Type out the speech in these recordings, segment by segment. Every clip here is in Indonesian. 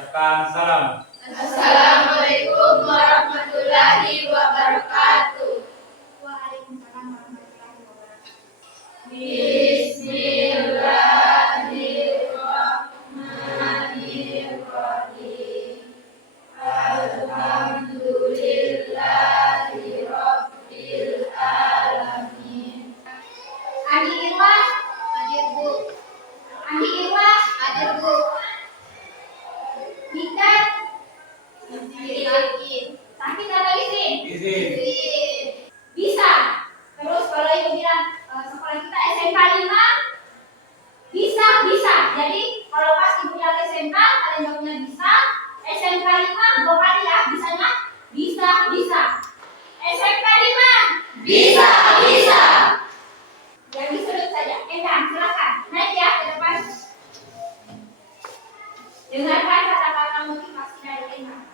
Ucapkan salam. Assalamualaikum warahmatullahi wabarakatuh. Waalaikumsalam warahmatullahi wabarakatuh. Bismillahirrahmanirrahim. Alhamdulillahi rabbil alamin. Andi Irwa, hadir Bu. Andi Irwa, hadir Bu. Nikat, Izin. sakit atau izin? Izin. Bisa. Terus kalau ibu bilang sekolah kita SMK 5, bisa. Jadi kalau pas ibu bilang SMK, kalian jawabnya bisa. SMK 5 dua kali ya, bisanya? Bisa. SMK 5. Bisa. Yang di sudut saja. Endang, silakan. Naik ya ke depan. Dengarkan kata-kata motivasi dari Endang.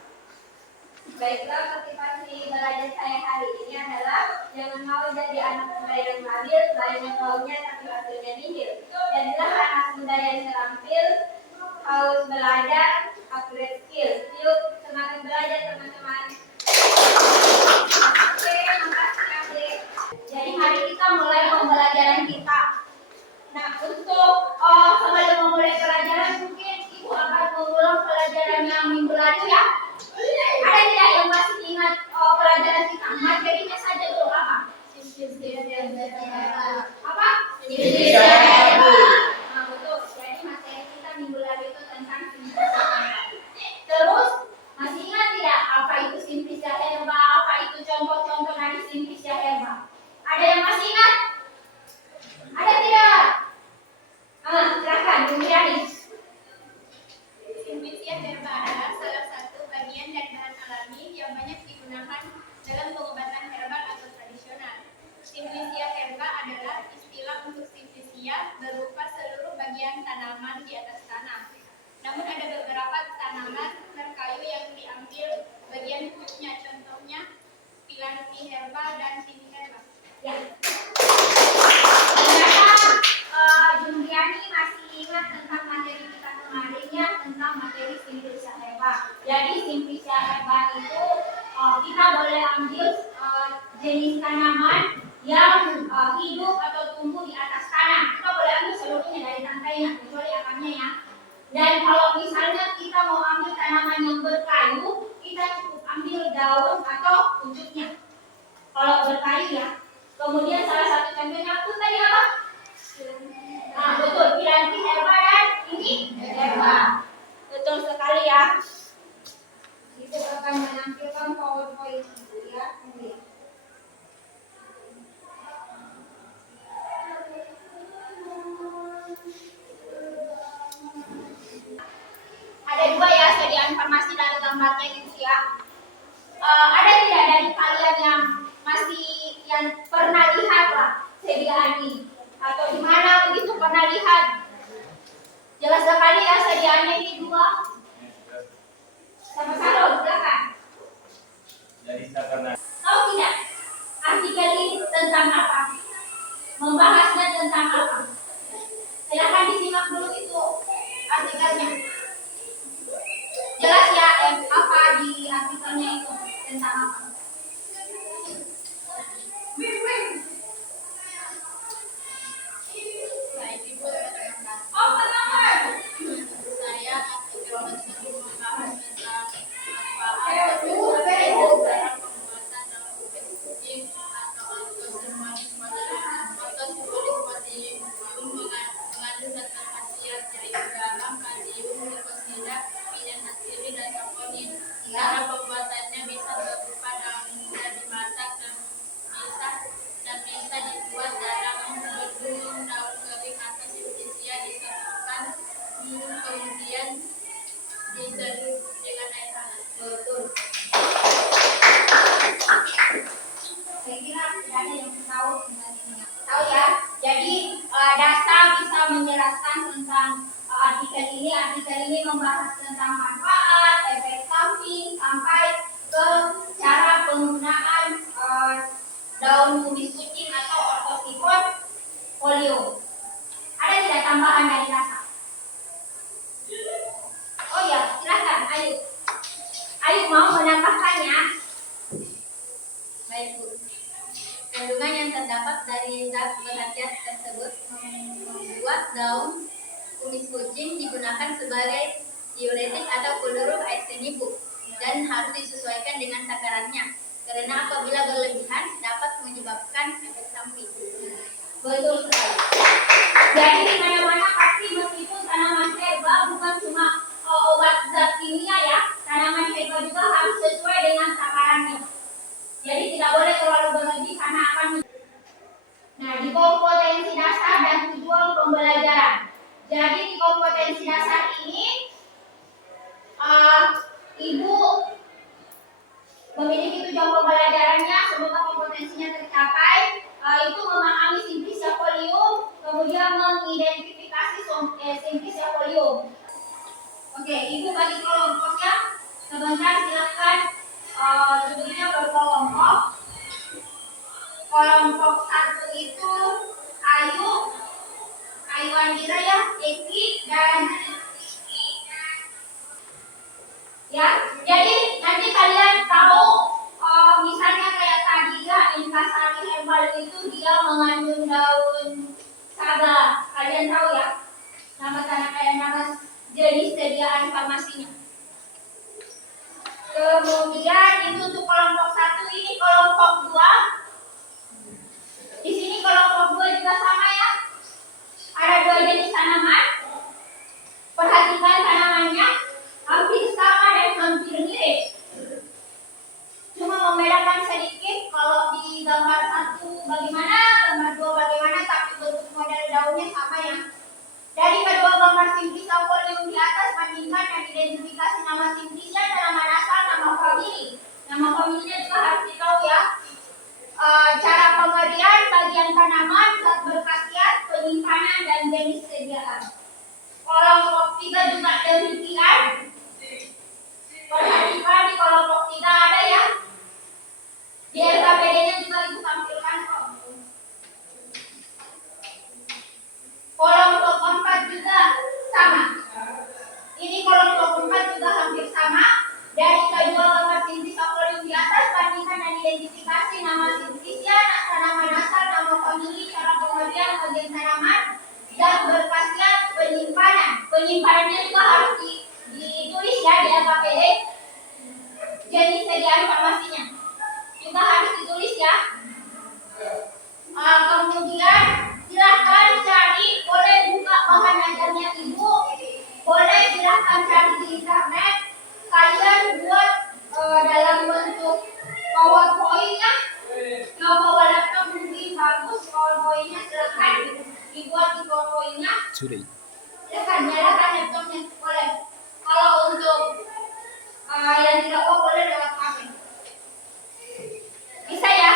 Baiklah, motivasi belajar saya hari ini adalah jangan mau jadi anak muda yang labil, banyak maunya tapi hasilnya nihil. Jadilah anak muda yang terampil, haus belajar, upgrade skill. Yuk, semangat belajar teman-teman. Oke, makasih adik. Jadi hari kita mulai pembelajaran kita. Nah, untuk sebelum memulai pelajaran mungkin ibu akan mengulang pelajaran yang minggu lalu ya. Ada tidak yang masih ingat pelajaran kita? Materinya saja dulu apa? Apa? Nah, betul. Jadi materi kita minggu lalu itu tentang simplisia herba. Terus masih ingat tidak apa itu simplisia herba? Apa itu contoh-contoh dari simplisia herba? Ada yang masih ingat? Ada tidak? Silakan, Bu Riani. Simplisia herba adalah salah satu bagian dari bahan alami yang banyak digunakan dalam pengobatan herbal atau tradisional. Simplisia herba adalah istilah untuk simplisia berupa seluruh bagian tanaman di atas tanah. Namun ada beberapa tanaman berkayu yang diambil bagian kunyitnya, contohnya pilanti herba dan tini herba. Ya. Ternyata Jumriani masih ingat tentang materi kita kemarin ya, tentang materi simplisia herba. Jadi simplisia herba itu kita boleh ambil jenis tanaman yang hidup atau tumbuh di atas tanah. Kita boleh ambil seluruhnya dari tangkainya, kecuali akarnya ya. Dan kalau misalnya kita mau ambil tanaman yang berkayu, kita cukup ambil daun atau pucuknya. Kalau berkayu ya. Kemudian salah satu contohnya itu tadi apa? Nah, betul, pilanti herba dan ini herba. Betul sekali ya. Itu akan menampilkan PowerPoint itu ya. Ada dua ya, sediaan informasi dan gambarnya gitu ya. Ada tidak dari kalian yang masih yang pernah lihat lah sediaan ini atau di mana begitu pernah lihat? Jelas sekali ya sediaannya ini dua. Sama-sama silakan. Jadi saya pernah. Tahu tidak artikel ini tentang apa? Membahasnya tentang apa? Silakan disimak dulu itu artikelnya. Jelas ya apa di artikelnya itu tentang apa? Baik Ibu, teman-teman. Open. Saya akan membahas tentang manfaat dalam pembuatan dalam packaging atau otosimbolisme mengandung zat berkhasiat yaitu garam, kalium, glukosida, pigmen asili dan saponin. Cara pembuatannya bisa berupa daun muda dimasak dan bisa dibuat dalam bedung, daun kering atau simplisia disatukan kemudian diseduh dengan air hangat. Betul. Saya kira tidak ada yang tahu tentang ini. Tahu ya. Jadi Dasta bisa menjelaskan tentang artikel ini. Artikel ini membahas tentang manfaat, efek samping, sampai ke cara penggunaan daun kumis kucing atau ortosifon polio. Ada tidak tambahan dari Dasta? Oh ya, silakan. Ayu. Ayu mau menambahkannya? Baik, Bu. Kandungan yang terdapat dari zat berkhasiat tersebut membuat daun kumis kucing digunakan sebagai diuretik atau peluru air seni, Bu, dan harus disesuaikan dengan takarannya karena apabila berlebihan dapat menyebabkan efek samping. Betul sekali. Jadi di mana-mana pasti meskipun tanaman herbal bukan cuma obat zat kimia ya, tanaman herbal juga harus sesuai dengan takarannya. Jadi tidak boleh terlalu berlebih karena akan. Nah, di kompetensi dasar dan tujuan pembelajaran. Jadi di kompetensi dasar ini Ibu memiliki tujuan pembelajarannya, semoga kompetensinya tercapai. Itu memahami Simplicia folium, kemudian mengidentifikasi Simplicia folium. Oke, Ibu bagi kelompoknya. Sebentar silakan duduknya berkelompok. Kelompok 1 itu Ayu Andira ya, Eki dan ya. Jadi nanti kalian tahu misalnya kayak tadi ya, Intasari herbal itu dia mengandung daun saga. Kalian tahu ya? Nama jenis sediaan farmasinya. Kemudian itu untuk kelompok 1, ini kelompok 2. Di sini kelompok 2 juga sama ya. Ada 2 jenis tanaman. Perhatikan tanamannya hampir sama dan hampir mirip. Cuma membedakan sedikit, kalau di gambar 1 bagaimana, gambar 2 bagaimana, tapi bentuk model daunnya sama ya. Dari kedua gambar Simplicia folium di atas, bandingkan dan identifikasi nama Simplicia, nama asal, nama famili. Nama familinya juga harus ditahu ya. Cara pemberian, bagian tanaman, zat berkhasiat, penyimpanan, dan jenis sediaan. Kelompok 3 juga demikian. Perhatikan di kelompok 3 ada ya. Di RKPD-nya juga Ibu tampilkan kok. Kelompok 4 juga sama. Ini kelompok 4 juga hampir sama. Dari kedua gambar Simplicia folium di atas, bandingkan dan identifikasi nama Simplicia, tanaman asal, nama famili, cara pemberian, bagian tanaman, zat berkhasiat, penyimpanan. Penyimpanannya juga harus ditulis ya di LKPD. Jenis sediaan farmasinya juga harus ditulis ya. Kemudian silahkan cari, boleh buka bahan ajarnya Ibu, boleh silahkan cari di internet. Kalian buat dalam bentuk PowerPoint ya. Kalau bawa laptop mungkin bagus, PowerPoint-nya silahkan dibuat di PowerPoint-nya. Silahkan nyalakan laptopnya, boleh. Kalau untuk yang tidak boleh lewat HP. Bisa ya?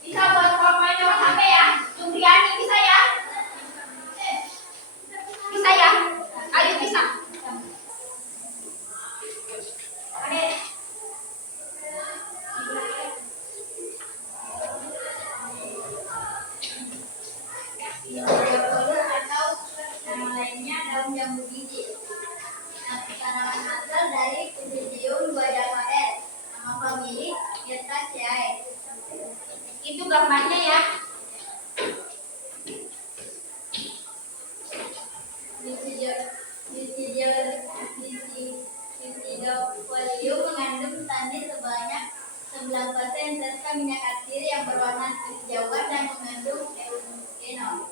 Bisa buat PowerPoint lewat HP ya? Sumbriani bisa ya? Bisa ya? Ayo bisa. Adek. Atau nama lainnya daun jambu biji. Tanaman asal dari Syzygium guajavae. Nama famili Myrtaceae. Itu gambarnya ya. Folium mengandung tanin sebanyak 9% serta minyak atsiri yang berwarna kehijauan dan mengandung eugenol.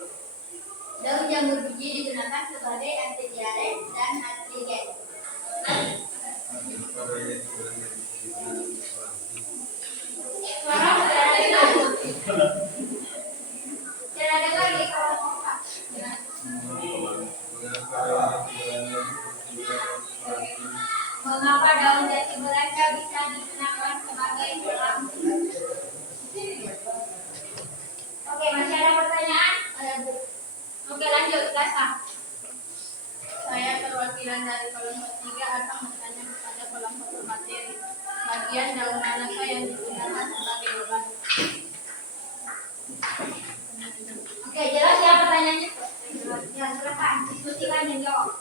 Daun jambu biji digunakan sebagai anti diare dan astringent. Suara sudah dengar. Sudah dengar di kelompok 4. Mengapa daun jati belanda bisa digunakan sebagai pelampiasan? Oke, masih ada pertanyaan? Oke, lanjut, Lasa. Saya perwakilan dari kelompok 3 akan bertanya kepada kelompok materi. Bagian daun manakah yang digunakan sebagai obat? Oke, jelas ya pertanyaannya? Ya, silakan diskusikan dan jawab.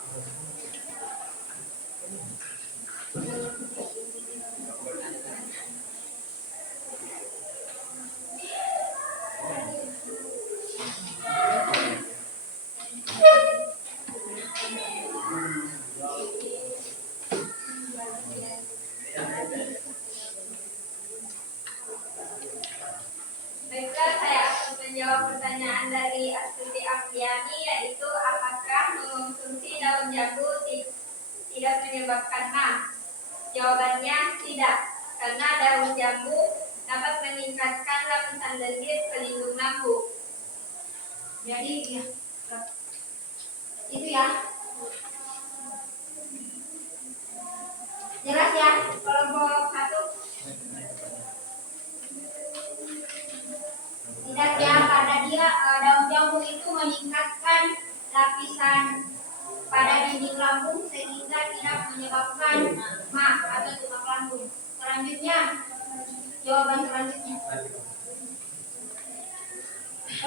karena? Jawabannya tidak, karena daun jambu dapat meningkatkan lapisan lendir pelindung lambung. Jadi ya, itu ya. Jelas ya, kelompok 1. Tidak ya, karena dia daun jambu itu meningkatkan lapisan pada dinding lambung sehingga tidak menyebabkan mah atau tulang lambung. Selanjutnya, jawaban selanjutnya.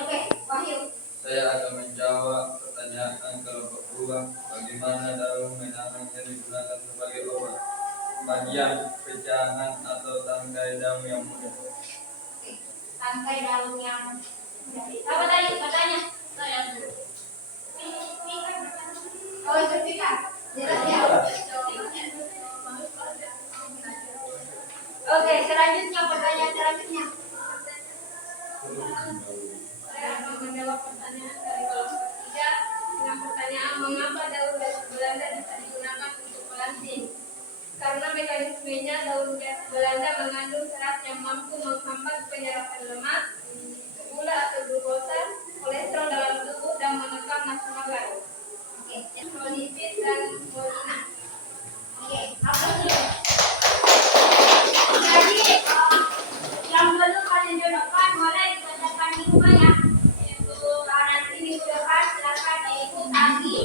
Oke, Wahyu. Saya akan menjawab pertanyaan kelompok 2. Bagaimana daun menanam yang digunakan sebagai obat? Bagian pecahan atau tangkai daun yang muda. Oke, tangkai daun yang apa tadi katanya? Oh, itu kita. Jelas ya. Oke, selanjutnya pertanyaan selanjutnya. Saya akan menjawab pertanyaan dari kelompok 3 dengan pertanyaan mengapa daun Belanda bisa digunakan untuk pelancing? Karena mekanismenya daun Belanda mengandung serat yang mampu menghambat penyerapan lemak, gula atau glukosa, kolesterol dalam tubuh dan menekan nafsu makan. Oke, Molifit dan molina. oke, apa dulu? Jadi yang dulu kalian jodohkan boleh dibacakan di rumah ya. Nanti minggu depan silakan ibu tagi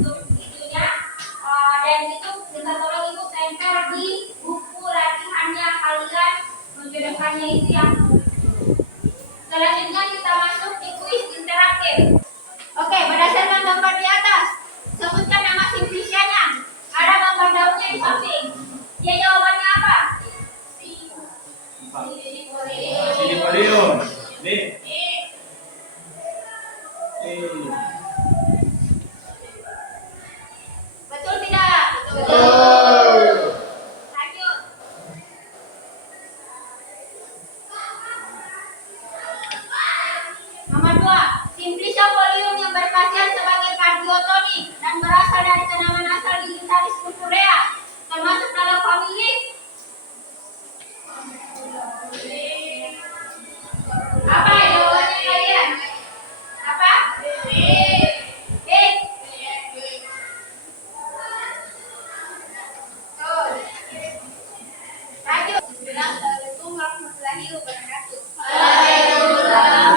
untuk itunya. Dan itu kita tolong ibu tempel di buku latihannya kalian menjodohkannya itu ya. Selanjutnya kita masuk di kuis interaktif. Oke, berdasarkan gambar di atas, sebutkan nama simplisianya. Ada gambar daunnya di samping. Dia jawabannya apa? Sinifolium. Nih. Betul tidak? Betul. Lanjut. Nomor 2, Simplicia folium yang berkhasiat sebagai kardiotonik dan berasal dari tanaman asal Digitalis purpurea, termasuk dalam famili apa jawabannya kalian? Apa? B. Lanjut. Assalamualaikum warahmatullahi wabarakatuh. Waalaikumsalam.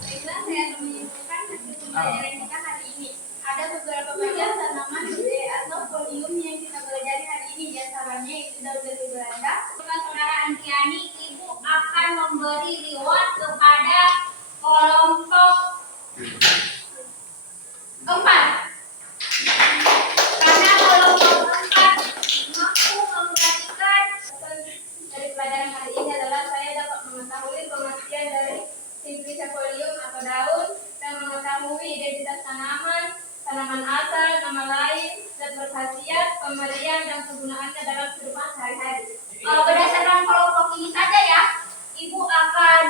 Baiklah, saya akan menyimpulkan hasil pembelajaran kita hari ini. Ada beberapa bagian tanaman gede atau folium yang kita pelajari hari ini. Di antaranya itu daun dari Belanda. Saudara Antiani, Ibu akan memberi reward kepada kelompok 4. Karena kelompok 4 mampu memperhatikan Dari pelajaran hari ini adalah saya dapat mengetahui pengertian dari Simplicia folium atau daun dan mengetahui identitas tanaman, tanaman asal, nama lain, dan berkhasiat, pemberian dan kegunaannya dalam kehidupan sehari-hari. Berdasarkan kelompok ini saja ya, Ibu akan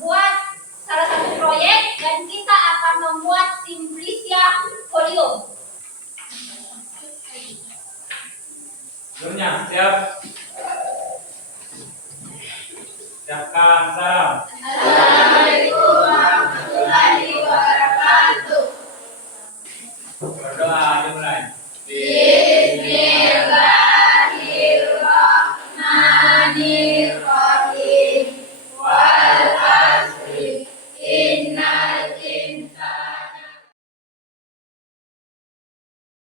buat salah satu proyek dan kita akan membuat Simplicia folium. Sebelumnya, siap. Siapkan salam. Assalamualaikum warahmatullahi wabarakatuh. Berdoa dimulai.